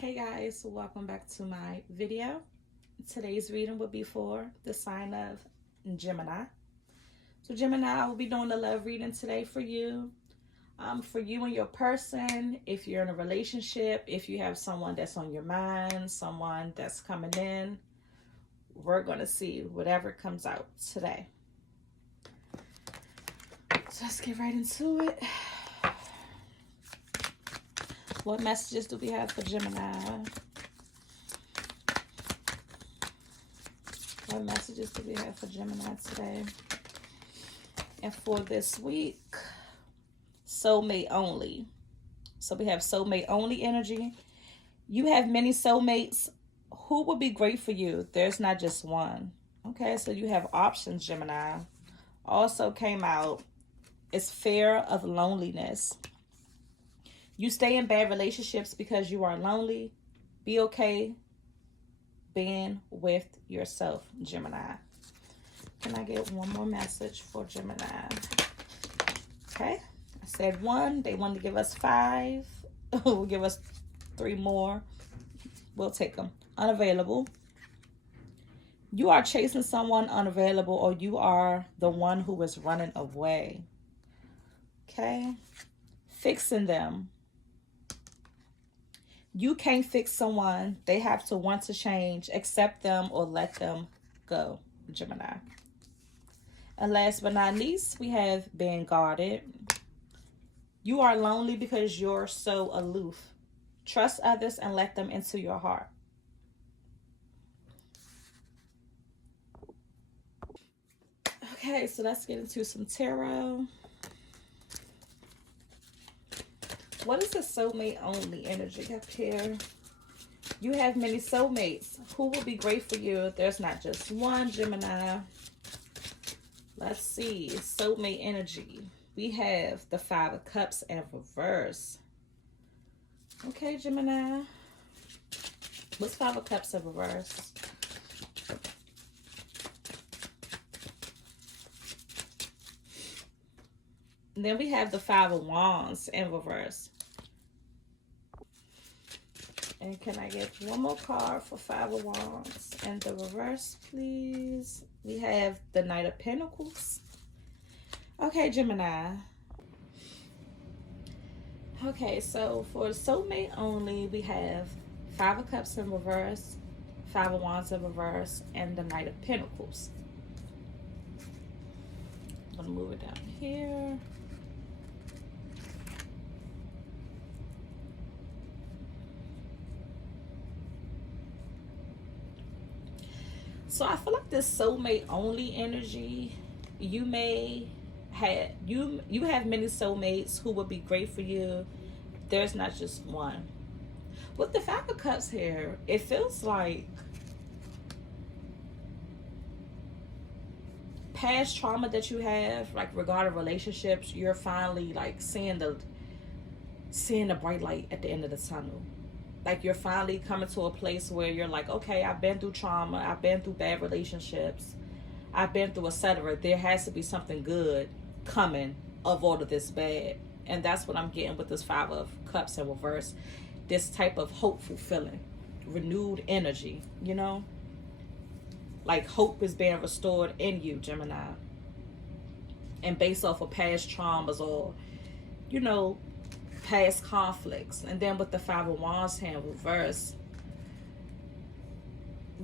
Hey guys, welcome back to my video. Today's reading will be for the sign of Gemini. So Gemini, I will be doing the love reading today for you. For you and your person, if you're in a relationship, if you have someone that's on your mind, someone that's coming in, we're going to see whatever comes out today. So let's get right into it. What messages do we have for Gemini? What messages do we have for Gemini today? And for this week, soulmate only. So we have soulmate only energy. You have many soulmates. Who would be great for you? There's not just one. Okay, so you have options, Gemini. Also came out is fear of loneliness. You stay in bad relationships because you are lonely. Be okay being with yourself, Gemini. Can I get one more message for Gemini? Okay. I said one. They wanted to give us 5. We'll give us 3 more. We'll take them. Unavailable. You are chasing someone unavailable, or you are the one who is running away. Okay. Fixing them. You can't fix someone. They have to want to change. Accept them or let them go, Gemini. And last but not least, we have being guarded. You are lonely because you're so aloof. Trust others and let them into your heart. Okay, so let's get into some tarot. What is the soulmate only energy up here? You have many soulmates. Who will be great for you? There's not just one, Gemini. Let's see. Soulmate energy. We have the 5 of Cups in reverse. Okay, Gemini. What's 5 of Cups in reverse? And then we have the 5 of Wands in reverse. And can I get one more card for 5 of Wands in the reverse, please? We have the Knight of Pentacles. Okay, Gemini. Okay, so for soulmate only, we have 5 of Cups in reverse, 5 of Wands in reverse, and the Knight of Pentacles. I'm going to move it down here. So I feel like this soulmate only energy, you may have you have many soulmates who would be great for you. There's not just one. With the 5 of Cups here, it feels like past trauma that you have, like regarding relationships, you're finally like seeing the bright light at the end of the tunnel. Like you're finally coming to a place where you're like, okay, I've been through trauma, I've been through bad relationships, I've been through etc. There has to be something good coming of all of this bad. And that's what I'm getting with this 5 of Cups in reverse. This type of hopeful feeling, renewed energy, you know? Like hope is being restored in you, Gemini. And based off of past traumas or, you know, past conflicts. And then with the 5 of Wands hand reverse,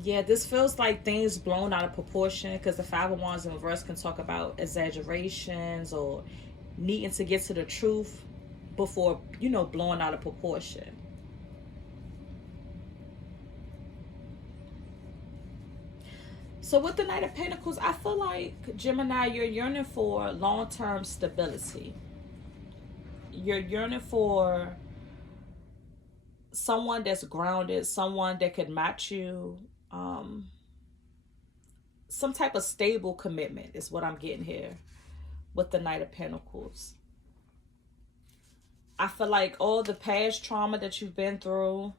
yeah, this feels like things blown out of proportion, because the 5 of Wands in reverse can talk about exaggerations or needing to get to the truth before, you know, blowing out of proportion. So with the Knight of Pentacles, I feel like, Gemini, you're yearning for long-term stability. You're yearning for someone that's grounded, someone that could match you, some type of stable commitment is what I'm getting here with the Knight of Pentacles. I feel like all the past trauma that you've been through,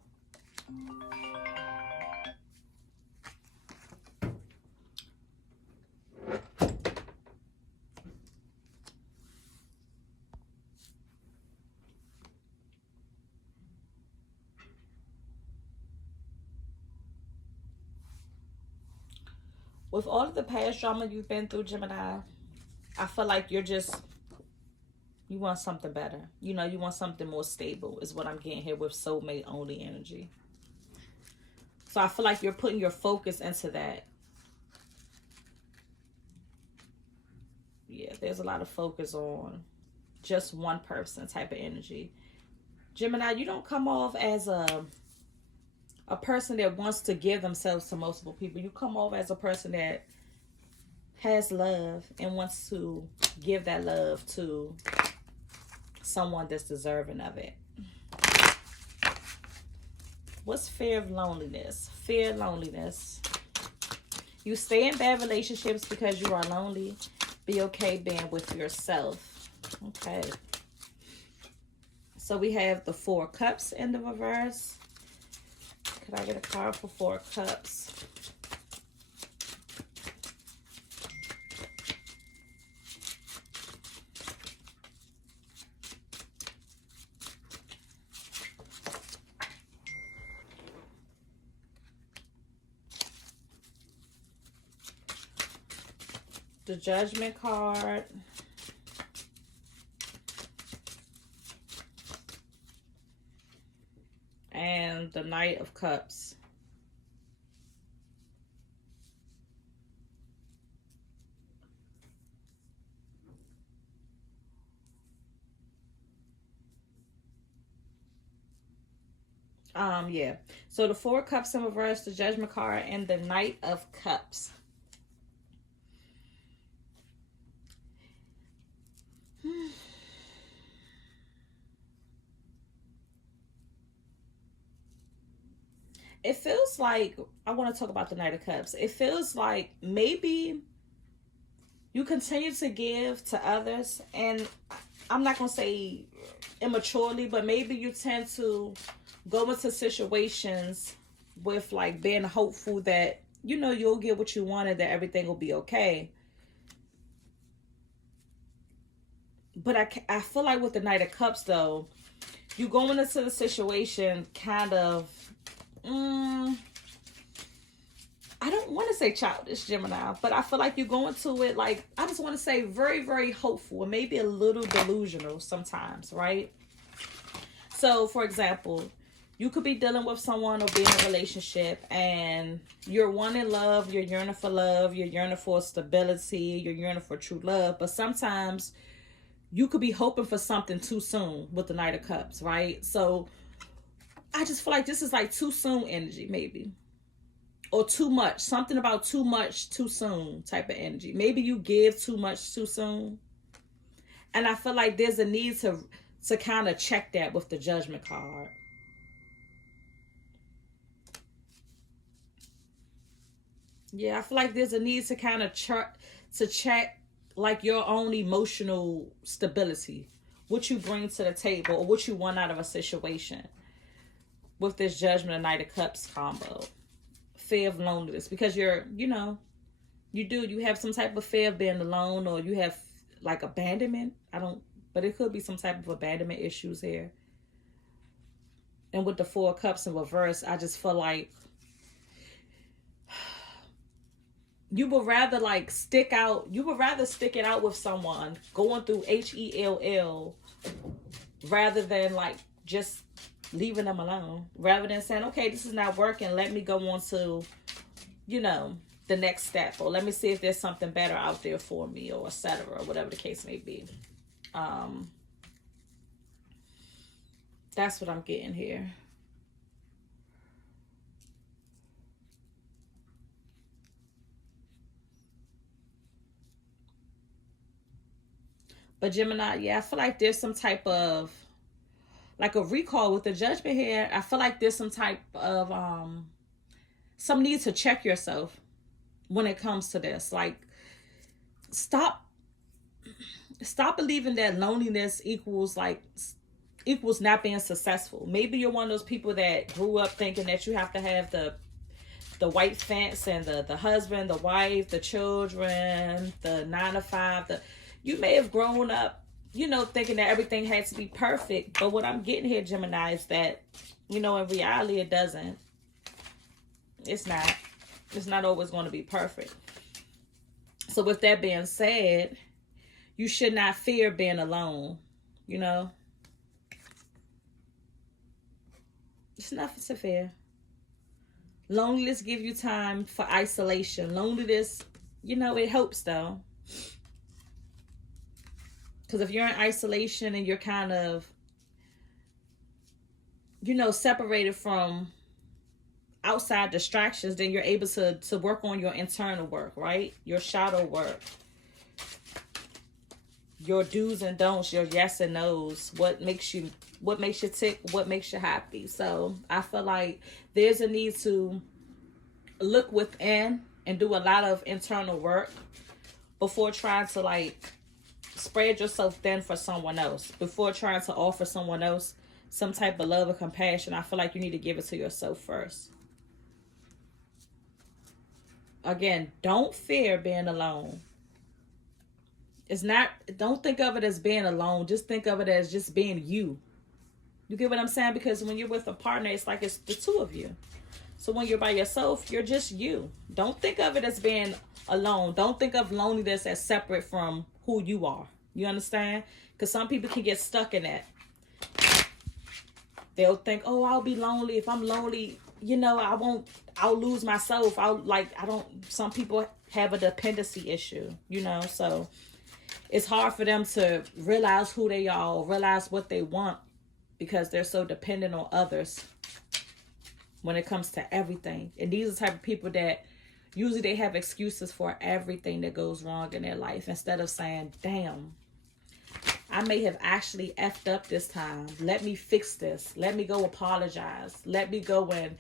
With all of the past drama you've been through, Gemini, I feel like you want something better. You know, you want something more stable is what I'm getting here with soulmate only energy. So I feel like you're putting your focus into that. Yeah, there's a lot of focus on just one person type of energy. Gemini, you don't come off as a person that wants to give themselves to multiple people. You come off as a person that has love and wants to give that love to someone that's deserving of it. What's fear of loneliness? Fear of loneliness. You stay in bad relationships because you are lonely. Be okay being with yourself. Okay. So we have the 4 cups in the reverse. Could I get a card for 4 cups? The Judgment card. And the Knight of Cups. Yeah. So the 4 cups in reverse, the Judgment card, and the Knight of Cups. It feels like, I want to talk about the Knight of Cups. It feels like maybe you continue to give to others, and I'm not going to say immaturely, but maybe you tend to go into situations with like being hopeful that, you know, you'll get what you want and that everything will be okay. But I feel like with the Knight of Cups, though, you going into the situation kind of, I don't want to say childish, Gemini, but I feel like you're going to it like, I just want to say very, very hopeful and maybe a little delusional sometimes, right? So, for example, you could be dealing with someone or be in a relationship and you're wanting love, you're yearning for love, you're yearning for stability, you're yearning for true love, but sometimes you could be hoping for something too soon with the Knight of Cups, right? So I just feel like this is like too soon energy, maybe. Or too much. Something about too much too soon type of energy. Maybe you give too much too soon. And I feel like there's a need to kind of check that with the Judgment card. Yeah, I feel like there's a need to kind of check like your own emotional stability. What you bring to the table or what you want out of a situation. With this Judgment and Knight of Cups combo. Fear of loneliness. Because you have some type of fear of being alone, or you have like abandonment. But it could be some type of abandonment issues here. And with the 4 cups in reverse, I just feel like you would rather stick it out with someone going through HELL rather than just leaving them alone, rather than saying, okay, this is not working, let me go on to, the next step, or let me see if there's something better out there for me, or etc., whatever the case may be. That's what I'm getting here. But Gemini, yeah, I feel like there's some type of like a recall with the Judgment here. I feel like there's some type of some need to check yourself when it comes to this. Like, stop believing that loneliness equals not being successful. Maybe you're one of those people that grew up thinking that you have to have the white fence and the husband, the wife, the children, the 9 to 5. You may have grown up, thinking that everything had to be perfect. But what I'm getting here, Gemini, is that, in reality, it doesn't. It's not always going to be perfect. So with that being said, you should not fear being alone. You know, it's nothing to fear. Loneliness gives you time for isolation. Loneliness, it helps though. Because if you're in isolation and you're kind of, separated from outside distractions, then you're able to work on your internal work, right? Your shadow work. Your do's and don'ts, your yes and no's, what makes you tick, what makes you happy. So I feel like there's a need to look within and do a lot of internal work before trying to spread yourself thin for someone else. Before trying to offer someone else some type of love or compassion, I feel like you need to give it to yourself first. Again, don't fear being alone. Don't think of it as being alone. Just think of it as just being you. You get what I'm saying? Because when you're with a partner, it's like it's the two of you. So when you're by yourself, you're just you. Don't think of it as being alone. Don't think of loneliness as separate from who you are. You understand? Because some people can get stuck in that. They'll think, oh, I'll be lonely. If I'm lonely, I'll lose myself. Some people have a dependency issue, so it's hard for them to realize who they are or realize what they want because they're so dependent on others when it comes to everything. And these are the type of people that usually they have excuses for everything that goes wrong in their life instead of saying, damn, I may have actually effed up this time. Let me fix this. Let me go apologize. Let me go and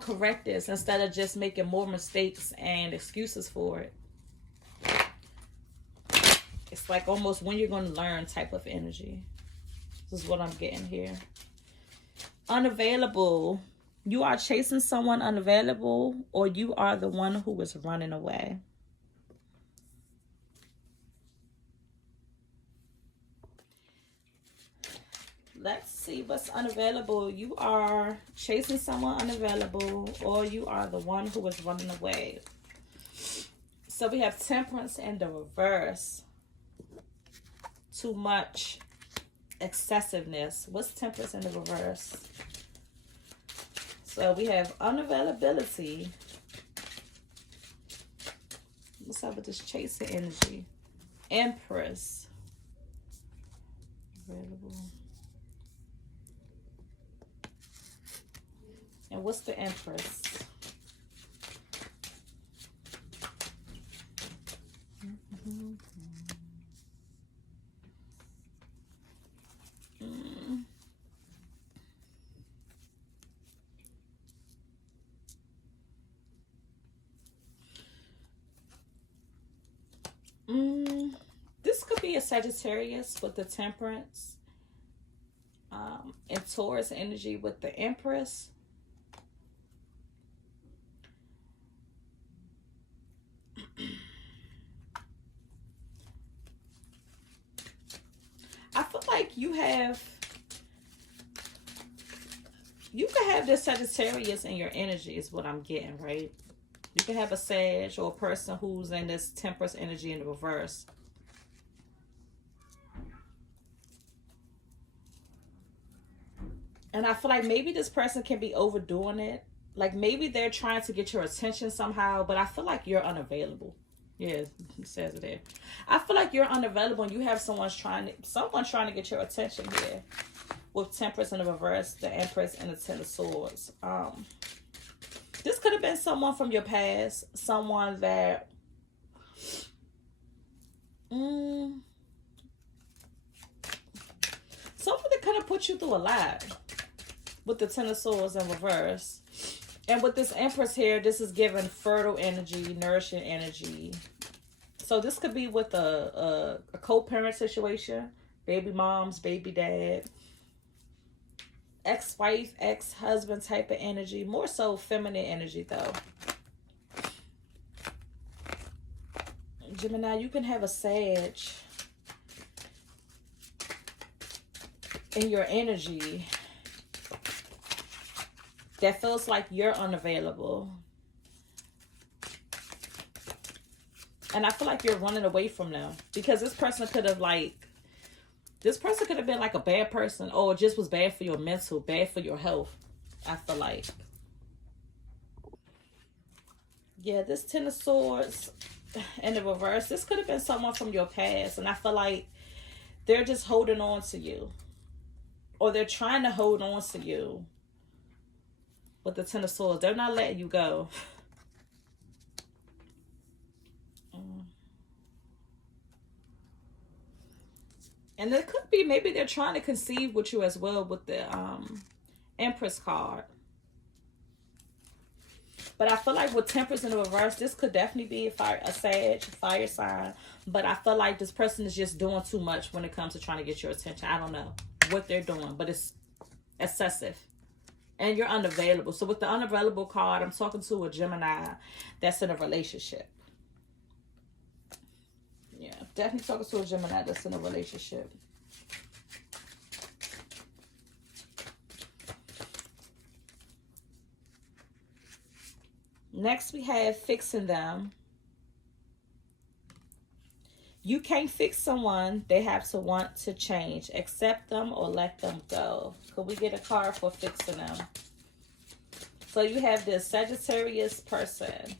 correct this instead of just making more mistakes and excuses for it. It's like almost when you're going to learn type of energy. This is what I'm getting here. Unavailable. You are chasing someone unavailable, or you are the one who is running away. Let's see what's unavailable. You are chasing someone unavailable, or you are the one who is running away. So we have Temperance in the reverse. Too much excessiveness. What's Temperance in the reverse? So we have unavailability. What's up with this chasing energy? Empress. Available. And what's the Empress? This could be a Sagittarius with the Temperance, and Taurus energy with the Empress. I feel like you can have this Sagittarius in your energy is what I'm getting, right? You can have a Sag or a person who's in this Temperance energy in the reverse. And I feel like maybe this person can be overdoing it. Like maybe they're trying to get your attention somehow, but I feel like you're unavailable. Yeah, it says it there. I feel like you're unavailable and you have someone trying to get your attention here. With Temperance in the reverse, the Empress, and the Ten of Swords. This could have been someone from your past. Someone that someone that kind of put you through a lot. With the Ten of Swords in reverse. And with this Empress here, this is giving fertile energy, nourishing energy. So this could be with a co-parent situation. Baby moms, baby dad. Ex-wife, ex-husband type of energy. More so feminine energy though. Gemini, you can have a Sag in your energy that feels like you're unavailable. And I feel like you're running away from them. Because this person could have been like a bad person, or it just was bad for your mental, bad for your health. I feel like. Yeah, this Ten of Swords in the reverse. This could have been someone from your past. And I feel like they're just holding on to you. Or they're trying to hold on to you. With the Ten of Swords. They're not letting you go. And it could be maybe they're trying to conceive with you as well with the Empress card. But I feel like with Temperance in the reverse, this could definitely be a Sag, fire sign. But I feel like this person is just doing too much when it comes to trying to get your attention. I don't know what they're doing, but it's excessive. And you're unavailable. So with the unavailable card, I'm talking to a Gemini that's in a relationship. Yeah, definitely talking to a Gemini that's in a relationship. Next, we have fixing them. You can't fix someone. They have to want to change. Accept them or let them go. Could we get a card for fixing them? So you have this Sagittarius person.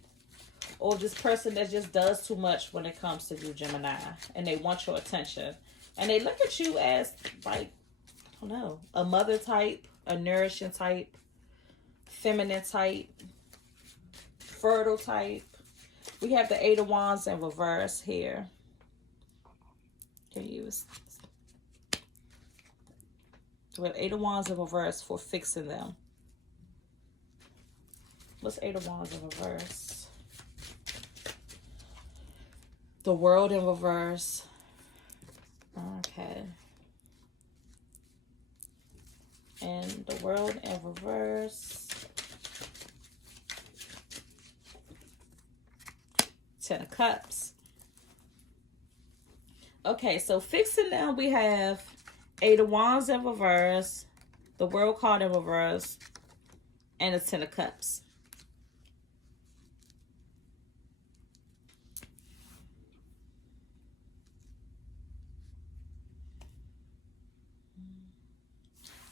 Or this person that just does too much when it comes to you, Gemini. And they want your attention. And they look at you as, like, I don't know, a mother type, a nourishing type, feminine type, fertile type. We have the Eight of Wands in reverse here. Can use. We have Eight of Wands in reverse for fixing them. What's Eight of Wands in reverse? The World in reverse. Okay. And the World in reverse. Ten of Cups. Okay, so fixing them, we have Eight of Wands in reverse, the World card in reverse, and the Ten of Cups.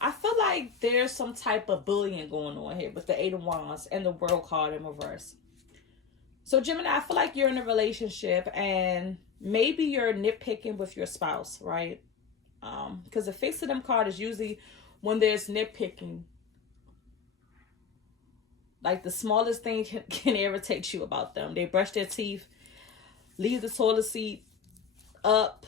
I feel like there's some type of bullying going on here with the Eight of Wands and the World card in reverse. So Gemini, I feel like you're in a relationship and maybe you're nitpicking with your spouse, right? Because the fixing them card is usually when there's nitpicking. Like the smallest thing can irritate you about them. They brush their teeth, leave the toilet seat up,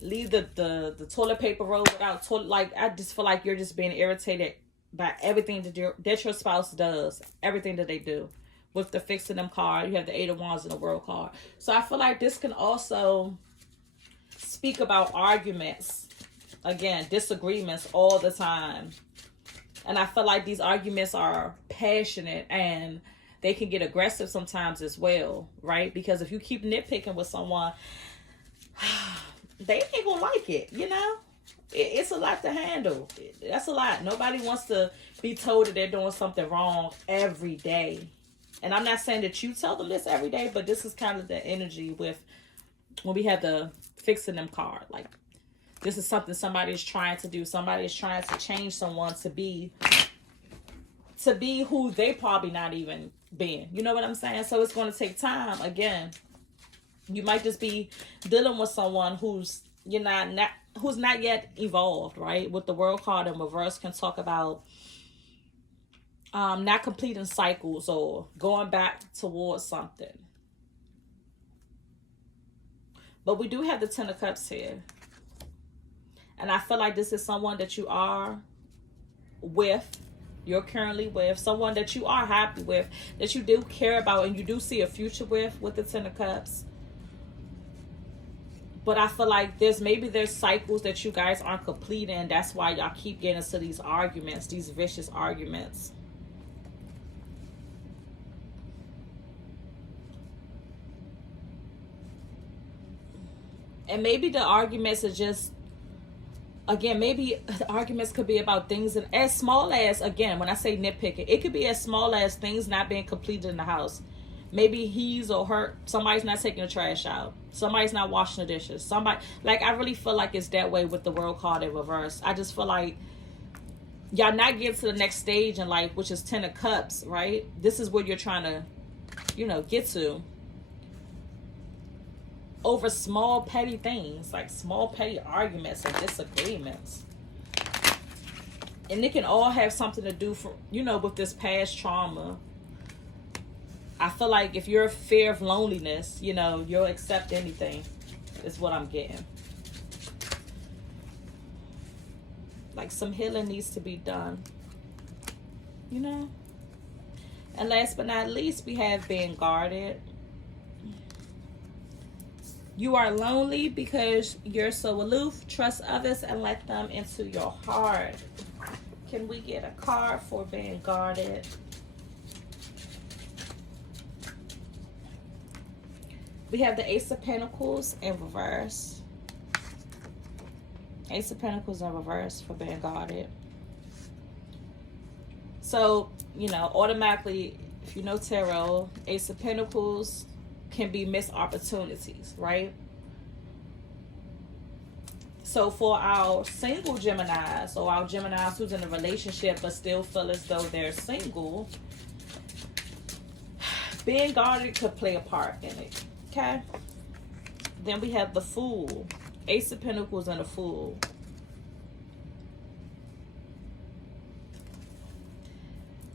leave the toilet paper roll without toilet. Like, I just feel like you're just being irritated by everything that your spouse does, everything that they do. With the fixing them card, you have the Eight of Wands and the World card. So I feel like this can also speak about arguments. Again, disagreements all the time. And I feel like these arguments are passionate and they can get aggressive sometimes as well, right? Because if you keep nitpicking with someone, they ain't gonna like it, you know? It's a lot to handle. That's a lot. Nobody wants to be told that they're doing something wrong every day. And I'm not saying that you tell them this every day, but this is kind of the energy with when we have the fixing them card. Like, this is something somebody is trying to do. Somebody is trying to change someone to be who they probably not even being. You know what I'm saying? So it's going to take time. Again, you might just be dealing with someone who's who's not yet evolved, right? With the World card in reverse can talk about not completing cycles or going back towards something. But we do have the Ten of Cups here. And I feel like this is someone that you are with, you're currently with, someone that you are happy with, that you do care about and you do see a future with the Ten of Cups. But I feel like there's cycles that you guys aren't completing, and that's why y'all keep getting into these arguments, these vicious arguments. And maybe the arguments are just, again, maybe the arguments could be about things as small as, again, when I say nitpicking, it could be as small as things not being completed in the house. Maybe he's or her, somebody's not taking the trash out. Somebody's not washing the dishes. Somebody, like, I really feel like it's that way with the world card in reverse. I just feel like y'all not getting to the next stage in life, which is 10 of Cups, right? This is where you're trying to, you know, get to. Over small petty things, like small petty arguments and disagreements. And it can all have something to do for, you know, with this past trauma. I feel like if you're a fear of loneliness, you know, you'll accept anything. Is what I'm getting. Like some healing needs to be done. You know? And last but not least, we have being guarded. You are lonely because you're so aloof. Trust others and let them into your heart. Can we get a card for being guarded? We have the Ace of Pentacles in reverse. Ace of Pentacles in reverse for being guarded. So, you know, automatically, if you know tarot, Ace of Pentacles can be missed opportunities, right? So for our single Geminis, or our Geminis who's in a relationship but still feel as though they're single, being guarded could play a part in it. Okay? Then we have the Fool. Ace of Pentacles and the Fool.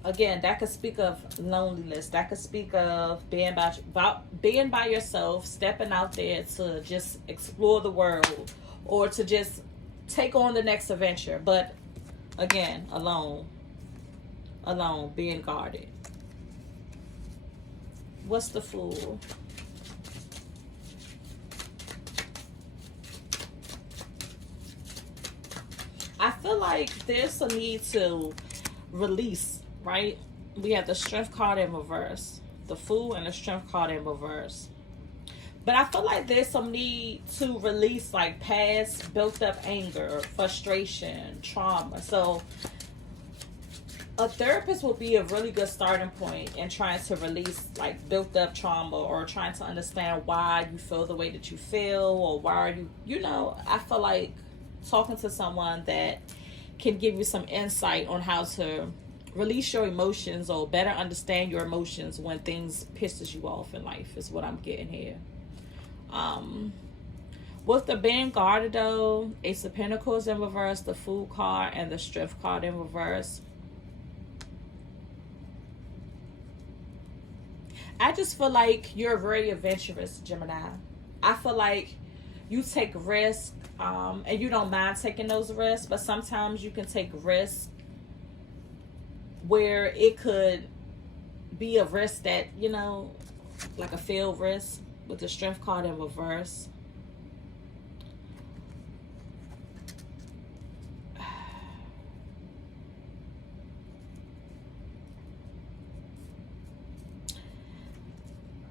Again, that could speak of loneliness. That could speak of being by yourself, stepping out there to just explore the world, or to just take on the next adventure. But again, alone, being guarded. What's the Fool? I feel like there's a need to release, right? We have the Strength card in reverse. The Fool and the Strength card in reverse. But I feel like there's some need to release like past built up anger, frustration, trauma. So a therapist will be a really good starting point in trying to release like built up trauma, or trying to understand why you feel the way that you feel, or why are you know, I feel like talking to someone that can give you some insight on how to release your emotions, or better understand your emotions when things pisses you off in life, is what I'm getting here. With the being guarded though, Ace of Pentacles in reverse, the Fool card, and the Strength card in reverse. I just feel like you're very adventurous, Gemini. I feel like you take risks, and you don't mind taking those risks, but sometimes you can take risks where it could be a risk that, you know, like a failed risk, with the Strength card in reverse.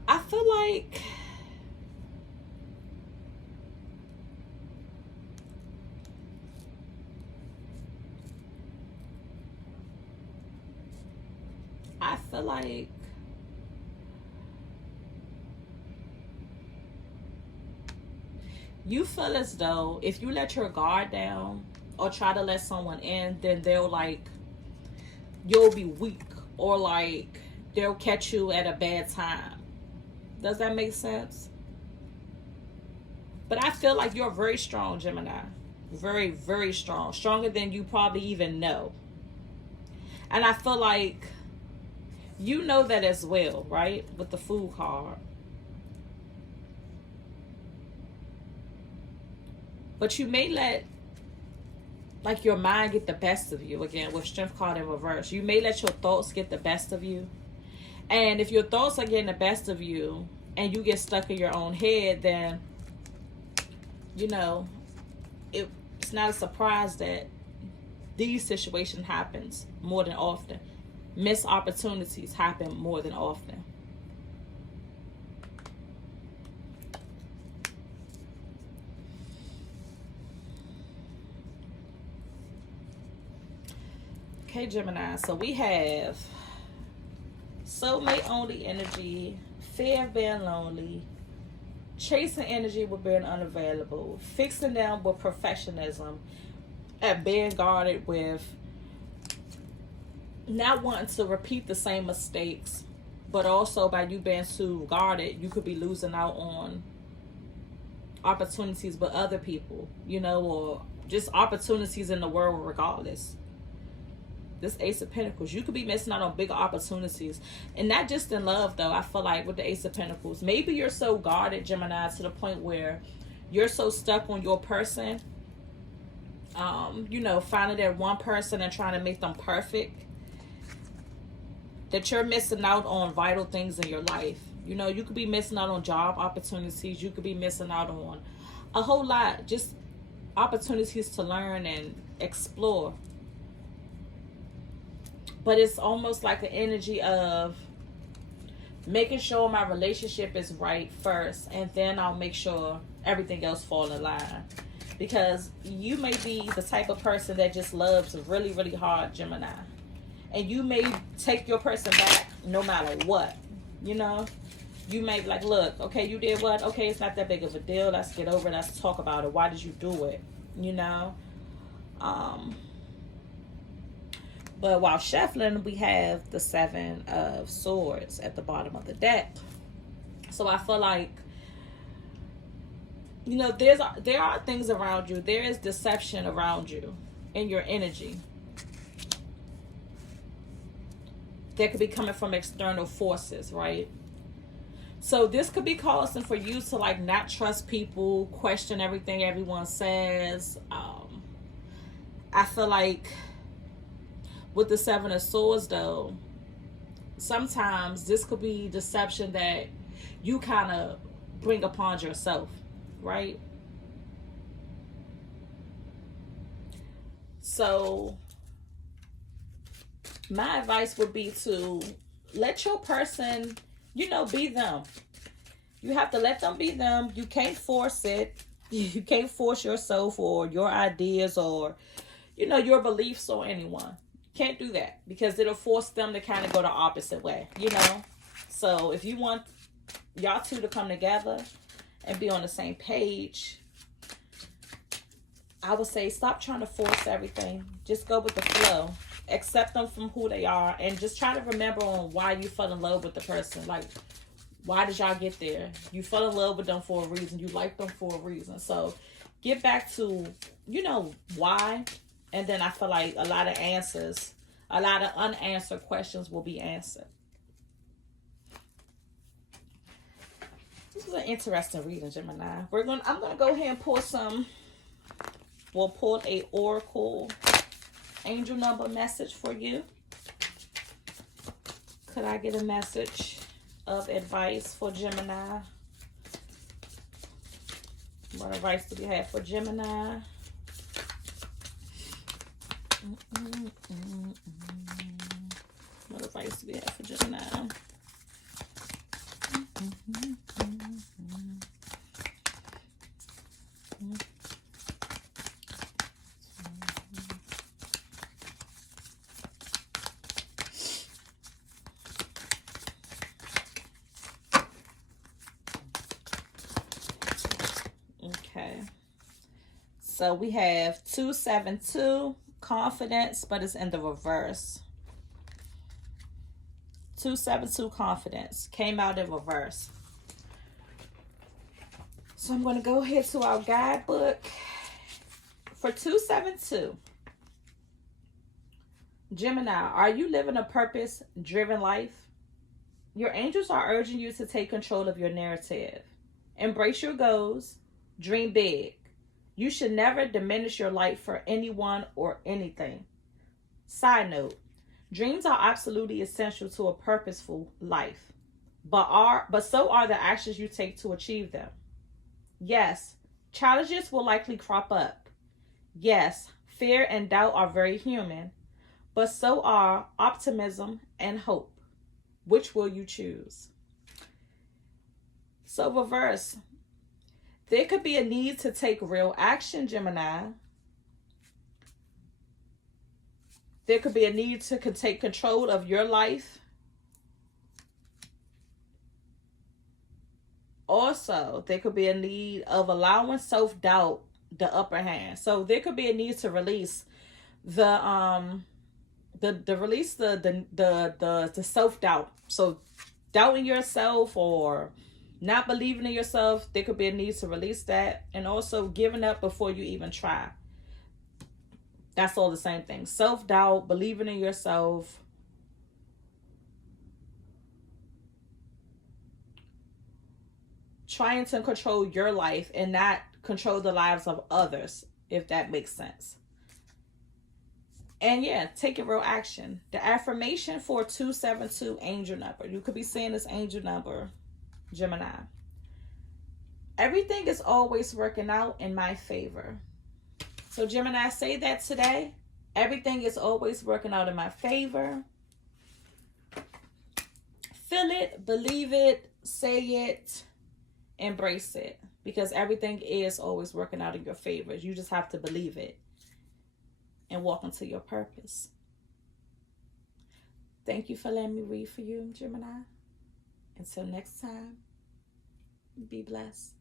I feel like you feel as though if you let your guard down or try to let someone in, then you'll be weak, or like they'll catch you at a bad time. Does that make sense? But I feel like you're very strong, Gemini. Very, very strong. Stronger than you probably even know. And I feel like you know that as well, right? With the Fool card. But you may let like your mind get the best of you. Again, with Strength card in reverse. You may let your thoughts get the best of you. And if your thoughts are getting the best of you and you get stuck in your own head, then, you know, it's not a surprise that these situations happens more than often. Missed opportunities happen more than often. Okay, Gemini. So we have soulmate only energy fear of being lonely, chasing energy with being unavailable, fixing them with perfectionism, and being guarded with not wanting to repeat the same mistakes, but also by you being too guarded, you could be losing out on opportunities with other people, you know, or just opportunities in the world regardless. This Ace of Pentacles, you could be missing out on bigger opportunities. And not just in love, though. I feel like with the Ace of Pentacles, maybe you're so guarded, Gemini, to the point where you're so stuck on your person, you know, finding that one person and trying to make them perfect, that you're missing out on vital things in your life. You know, you could be missing out on job opportunities. You could be missing out on a whole lot, just opportunities to learn and explore. But it's almost like the energy of making sure my relationship is right first, and then I'll make sure everything else fall in line. Because you may be the type of person that just loves really, really hard, Gemini. And you may take your person back no matter what, you know? You may be like, look, okay, you did what? Okay, it's not that big of a deal. Let's get over it. Let's talk about it. Why did you do it? You know? But while shuffling, we have the Seven of Swords at the bottom of the deck. So I feel like, you know, there are things around you. There is deception around you in your energy. That could be coming from external forces, right? So this could be causing for you to like not trust people, question everything everyone says. I feel like with the Seven of Swords, though, sometimes this could be deception that you kind of bring upon yourself, right? So my advice would be to let your person, you know, be them. You have to let them be them. You can't force it. You can't force yourself or your ideas or, you know, your beliefs on anyone. Can't do that because it'll force them to kind of go the opposite way, you know? So if you want y'all two to come together and be on the same page, I would say stop trying to force everything. Just go with the flow. Accept them from who they are and just try to remember on why you fell in love with the person. Like, why did y'all get there? You fell in love with them for a reason. You liked them for a reason. So get back to, you know, why. And then I feel like a lot of answers, a lot of unanswered questions will be answered. This is an interesting reading, Gemini. I'm gonna go ahead and pull some. We'll pull a oracle angel number message for you. Could I get a message of advice for Gemini? What advice do we have for Gemini? What advice do we have for Gemini? Okay. So we have 272. Confidence, but it's in the reverse. 272 confidence came out in reverse. So I'm going to go ahead to our guidebook for 272. Gemini, are you living a purpose-driven life? Your angels are urging you to take control of your narrative. Embrace your goals. Dream big. You should never diminish your light for anyone or anything. Side note, dreams are absolutely essential to a purposeful life, but so are the actions you take to achieve them. Yes, challenges will likely crop up. Yes, fear and doubt are very human, but so are optimism and hope. Which will you choose? So reverse. There could be a need to take real action, Gemini. There could be a need to take control of your life. Also, there could be a need of allowing self-doubt the upper hand. So there could be a need to release the release the self-doubt. So doubting yourself or not believing in yourself, there could be a need to release that. And also giving up before you even try. That's all the same thing. Self-doubt, believing in yourself, trying to control your life and not control the lives of others, if that makes sense. And yeah, take a real action. The affirmation for 272 angel number. You could be seeing this angel number, Gemini. Everything is always working out in my favor. So Gemini, say that today. Everything is always working out in my favor. Feel it, believe it, say it, embrace it. Because everything is always working out in your favor. You just have to believe it and walk into your purpose. Thank you for letting me read for you, Gemini. Until next time, be blessed.